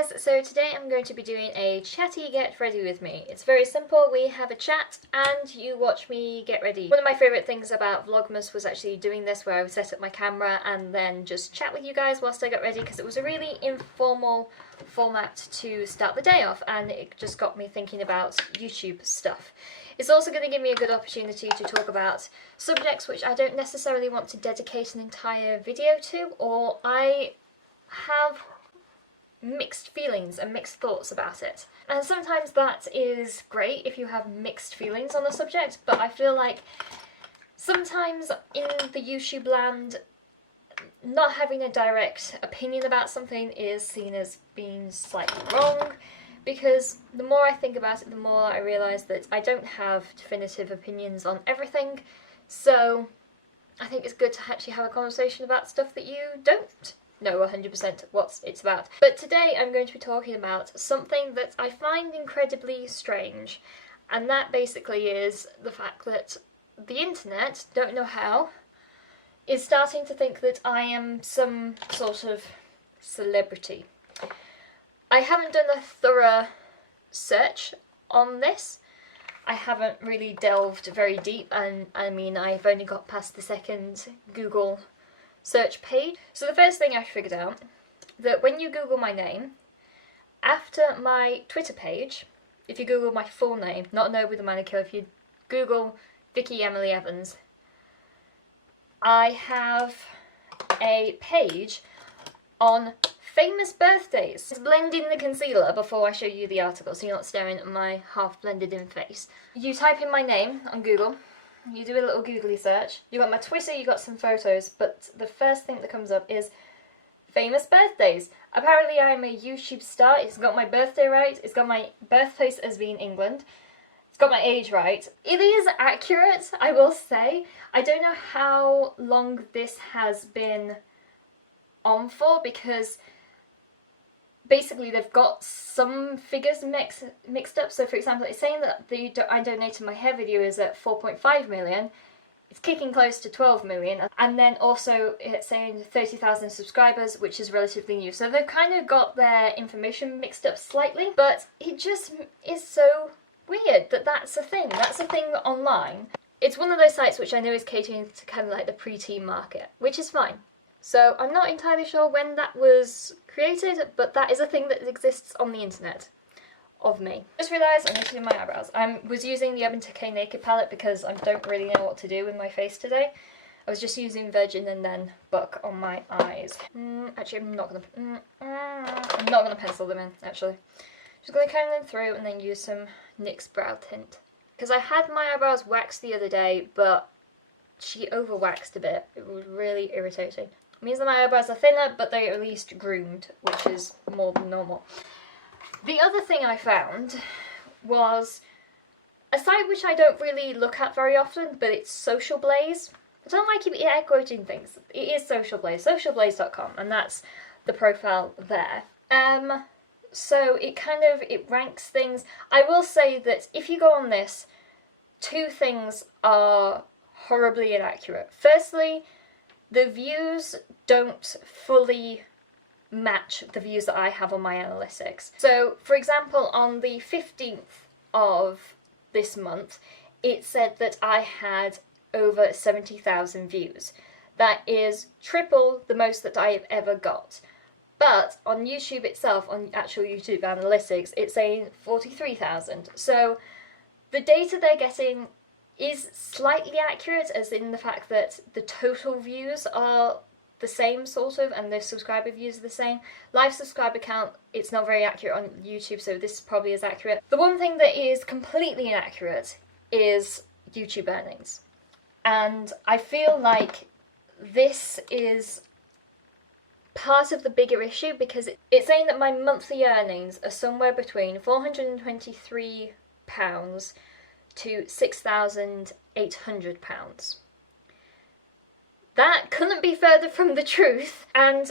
guys, so today I'm going to be doing a chatty get ready with me. It's very simple, we have a chat and you watch me get ready. One of my favourite things about Vlogmas was actually doing this, where I would set up my camera and then just chat with you guys whilst I got ready, because it was a really informal format to start the day off and it just got me thinking about YouTube stuff. It's also going to give me a good opportunity to talk about subjects which I don't necessarily want to dedicate an entire video to, or I have mixed feelings and mixed thoughts about it. And sometimes that is great if you have mixed feelings on a subject, but I feel like sometimes in the YouTube land, not having a direct opinion about something is seen as being slightly wrong, because the more I think about it, the more I realise that I don't have definitive opinions on everything, so I think it's good to actually have a conversation about stuff that you don't know 100% what it's about. But today I'm going to be talking about something that I find incredibly strange, and that basically is the fact that the internet, don't know how, is starting to think that I am some sort of celebrity. I haven't done a thorough search on this. I haven't really delved very deep, and I mean I've only got past the second Google search page. So the first thing I figured out, that when you Google my name, after my Twitter page, if you Google my full name, not No with a Manicure, if you Google Vicky Emily Evans, I have a page on famous birthdays. Let's blend in the concealer before I show you the article so you're not staring at my half blended in face. You type in my name on Google, you do a little googly search, you got my Twitter, you got some photos, but the first thing that comes up is famous birthdays. Apparently I'm a YouTube star, it's got my birthday right, it's got my birthplace as being England, it's got my age right. It is accurate, I will say. I don't know how long this has been on for, because basically they've got some figures mixed up. So for example, it's saying that I donated my hair video is at 4.5 million. It's kicking close to 12 million. And then also it's saying 30,000 subscribers, which is relatively new. So they've kind of got their information mixed up slightly, but it just is so weird that that's a thing. That's a thing online. It's one of those sites which I know is catering to kind of like the pre-teen market, which is fine. So I'm not entirely sure when that was created, but that is a thing that exists on the internet of me. Just realised I need to do my eyebrows. I was using the Urban Decay Naked palette because I don't really know what to do with my face today. I was just using Virgin and then Buck on my eyes. Actually, I'm not gonna pencil them in, actually. Just gonna comb them through and then use some NYX brow tint. Because I had my eyebrows waxed the other day, but she over-waxed a bit. It was really irritating. It means that my eyebrows are thinner, but they're at least groomed, which is more than normal. The other thing I found was a site which I don't really look at very often, but it's Social Blaze. I don't like keep air quoting things. It is Social Blaze, socialblaze.com, and that's the profile there. So it ranks things. I will say that if you go on this, two things are horribly inaccurate. Firstly, the views don't fully match the views that I have on my analytics. So, for example, on the 15th of this month, it said that I had over 70,000 views. That is triple the most that I have ever got. But on YouTube itself, on actual YouTube analytics, it's saying 43,000. So the data they're getting is slightly accurate, as in the fact that the total views are the same sort of, and the subscriber views are the same. Live subscriber count, it's not very accurate on YouTube, so this probably is accurate. The one thing that is completely inaccurate is YouTube earnings. And I feel like this is part of the bigger issue, because it's saying that my monthly earnings are somewhere between £423 to £6,800. That couldn't be further from the truth. And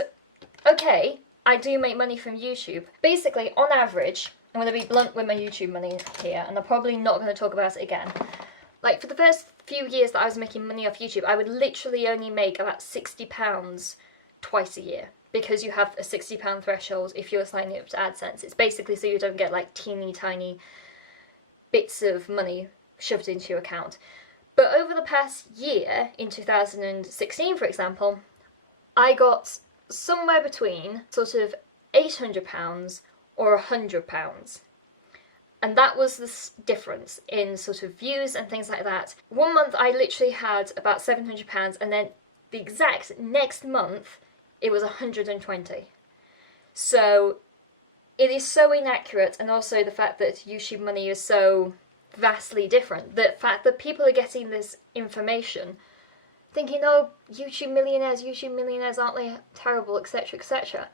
okay, I do make money from YouTube. Basically, on average, I'm going to be blunt with my YouTube money here, and I'm probably not going to talk about it again. Like, for the first few years that I was making money off YouTube, I would literally only make about £60 twice a year. because you have a £60 threshold if you're signing up to AdSense. It's basically so you don't get like teeny tiny bits of money shoved into your account. But over the past year, in 2016 for example, I got somewhere between sort of £800 or £100. And that was the difference in sort of views and things like that. One month I literally had about £700, and then the exact next month it was 120. So it is so inaccurate, and also the fact that YouTube money is so vastly different. The fact that people are getting this information thinking, oh, YouTube millionaires, aren't they terrible, etc, etc.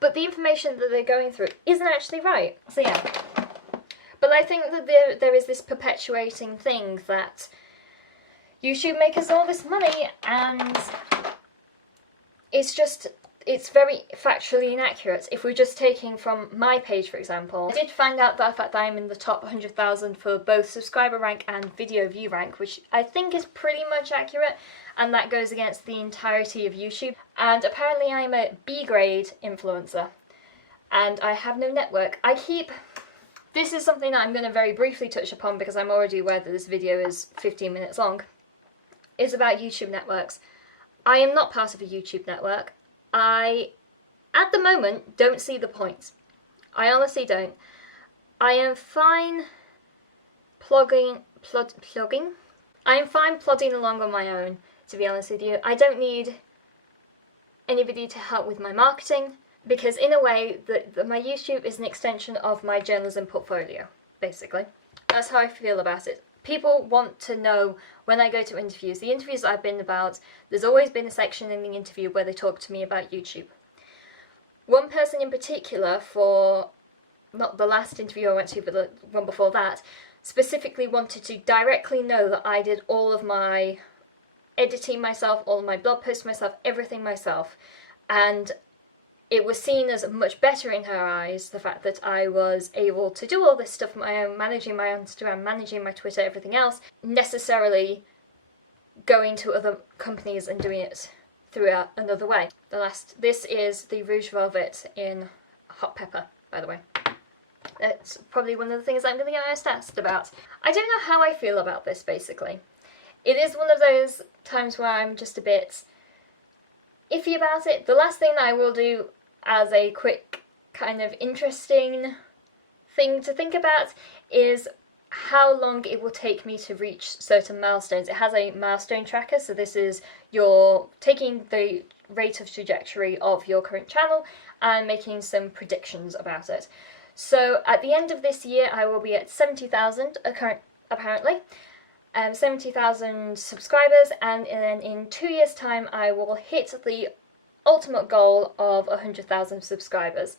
But the information that they're going through isn't actually right. So yeah. But I think that there is this perpetuating thing that YouTube make us all this money, and it's very factually inaccurate. If we're just taking from my page, for example, I did find out that the fact that I'm in the top 100,000 for both subscriber rank and video view rank, which I think is pretty much accurate, and that goes against the entirety of YouTube. And apparently I'm a B grade influencer, and I have no network. This is something that I'm going to very briefly touch upon because I'm already aware that this video is 15 minutes long. It's about YouTube networks. I am not part of a YouTube network. I, at the moment, don't see the point. I honestly don't. I am fine plodding along on my own, to be honest with you. I don't need anybody to help with my marketing, because in a way, my YouTube is an extension of my journalism portfolio, basically. That's how I feel about it. People want to know when I go to interviews. The interviews that I've been about, there's always been a section in the interview where they talk to me about YouTube. One person in particular, for not the last interview I went to, but the one before that, specifically wanted to directly know that I did all of my editing myself, all of my blog posts myself, everything myself. And it was seen as much better in her eyes, the fact that I was able to do all this stuff on my own, managing my Instagram, managing my Twitter, everything else, necessarily going to other companies and doing it through another way. This is the Rouge Velvet in hot pepper, by the way. It's probably one of the things I'm going to get most asked about. I don't know how I feel about this, basically. It is one of those times where I'm just a bit iffy about it. The last thing that I will do as a quick kind of interesting thing to think about is how long it will take me to reach certain milestones. It has a milestone tracker, so this is your taking the rate of trajectory of your current channel and making some predictions about it. So at the end of this year I will be at 70,000 apparently. 70,000 subscribers, and then in 2 years' time I will hit the ultimate goal of 100,000 subscribers,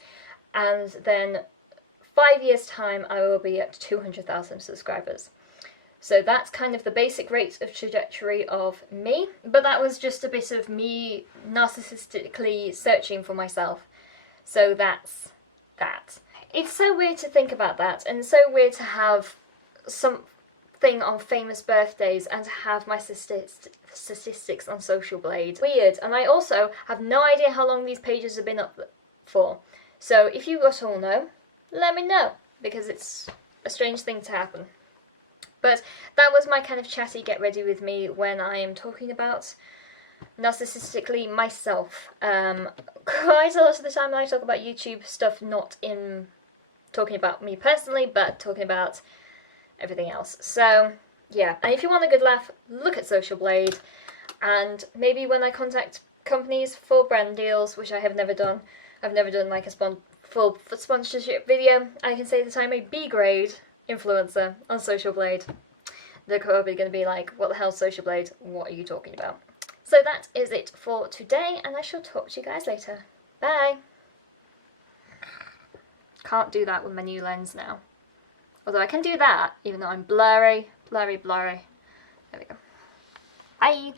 and then 5 years' time I will be at 200,000 subscribers. So that's kind of the basic rate of trajectory of me, but that was just a bit of me narcissistically searching for myself. So that's that. It's so weird to think about that, and so weird to have something on famous birthdays and to have my statistics on Social Blade. Weird, and I also have no idea how long these pages have been up for. So if you at all know, let me know, because it's a strange thing to happen. But that was my kind of chatty get ready with me when I am talking about narcissistically myself. Quite a lot of the time I talk about YouTube stuff, not in talking about me personally, but talking about everything else. So yeah, and if you want a good laugh, look at Social Blade, and maybe when I contact companies for brand deals, which I have never done, I've never done like a full sponsorship video, I can say that I'm a B grade influencer on Social Blade. They're probably going to be like, what the hell's Social Blade? What are you talking about? So that is it for today, and I shall talk to you guys later. Bye! Can't do that with my new lens now. Although I can do that, even though I'm blurry. There we go. Bye!